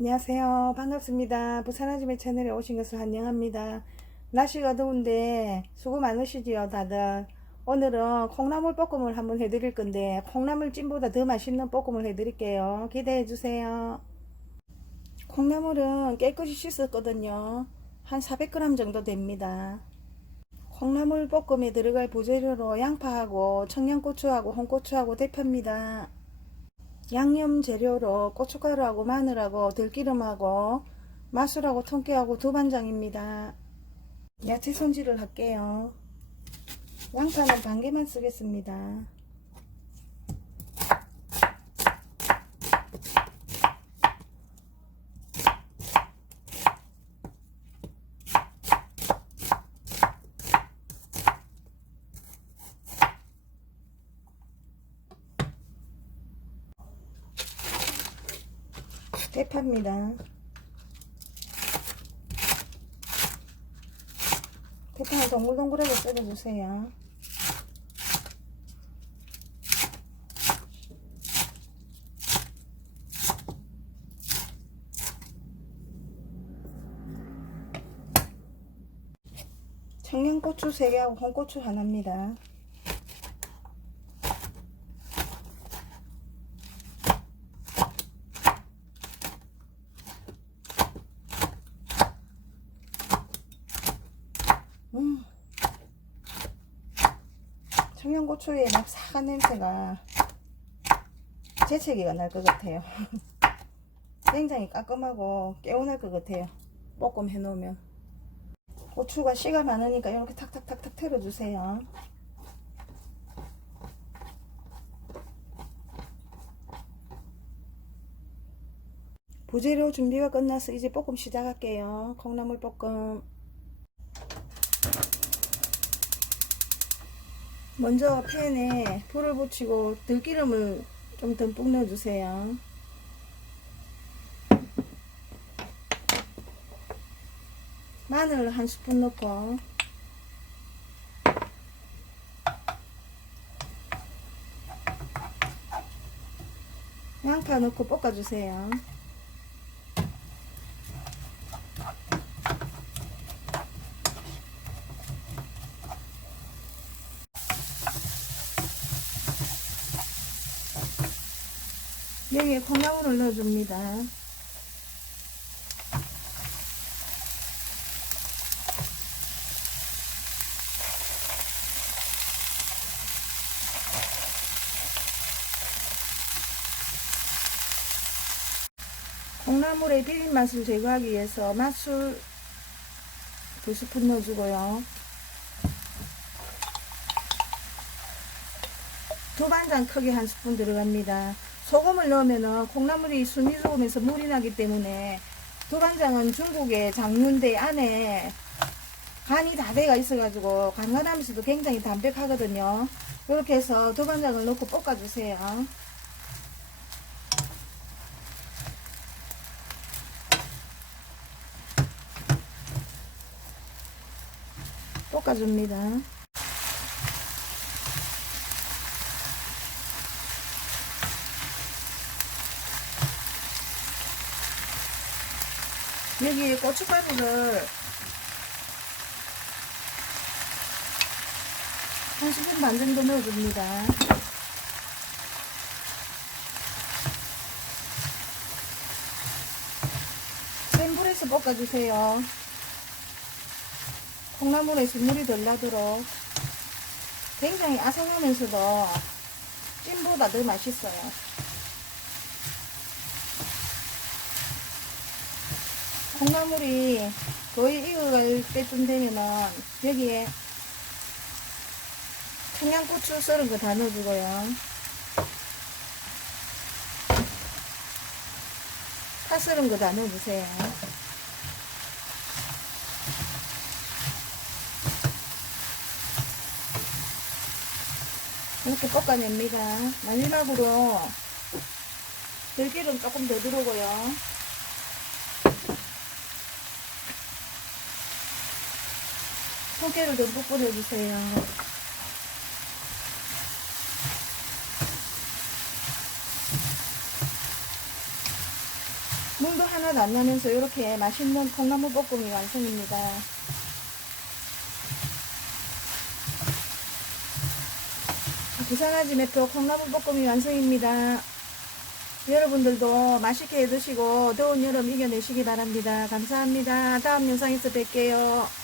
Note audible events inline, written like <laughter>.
안녕하세요. 반갑습니다. 부산아줌의 채널에 오신 것을 환영합니다. 날씨가 더운데 수고 많으시지요, 다들. 오늘은 콩나물 볶음을 한번 해드릴 건데 콩나물 찜보다 더 맛있는 볶음을 해드릴게요. 기대해 주세요. 콩나물은 깨끗이 씻었거든요. 한 400g 정도 됩니다. 콩나물 볶음에 들어갈 부재료로 양파하고 청양고추하고 홍고추하고 대파입니다. 양념 재료로 고춧가루하고 마늘하고 들기름하고 마술하고 통깨하고 두반장입니다. 야채 손질을 할게요. 양파는 반 개만 쓰겠습니다. 대파입니다. 대파는 동글동글하게 썰어주세요. 청양고추 3개하고 홍고추 하나입니다. 음. 청양고추의 막 사간 냄새가 재채기가 날 것 같아요. <laughs> 굉장히 깔끔하고 개운할 것 같아요. 볶음 해놓으면. 고추가 씨가 많으니까 이렇게 탁탁탁탁 틀어주세요. 부재료 준비가 끝나서 이제 볶음 시작할게요. 콩나물 볶음. 먼저 팬에 불을 붙이고 들기름을 좀 듬뿍 넣어주세요. 마늘 한 스푼 넣고 양파 넣고 볶아주세요. 여기에 콩나물을 넣어줍니다. 콩나물의 비린 맛을 제거하기 위해서 맛술 두 스푼 넣어주고요. 두반장 크게 한 스푼 들어갑니다. 소금을 넣으면 콩나물이 순이 소금에서 물이 나기 때문에 두반장은 중국의 장류인데 안에 간이 다 돼가 있어가지고 간간하면서도 굉장히 담백하거든요. 이렇게 해서 두반장을 넣고 볶아주세요. 볶아줍니다. 여기 고춧가루를 한 스푼 반 정도 넣어줍니다. 센 불에서 볶아주세요. 콩나물에서 물이 덜 나도록 굉장히 아삭하면서도 찜보다 더 맛있어요. 콩나물이 거의 익어갈 때쯤 되면은 여기에 청양고추 썰은 거 다 넣어주고요. 파 썰은 거 다 넣어주세요. 이렇게 볶아냅니다. 마지막으로 들기름 조금 더 들어오고요. 통깨를 듬뿍 뿌려주세요. 물도 하나도 안 나면서 이렇게 맛있는 콩나물 볶음이 완성입니다. 부산아지 매표 콩나물 볶음이 완성입니다. 여러분들도 맛있게 드시고 더운 여름 이겨내시기 바랍니다. 감사합니다. 다음 영상에서 뵐게요.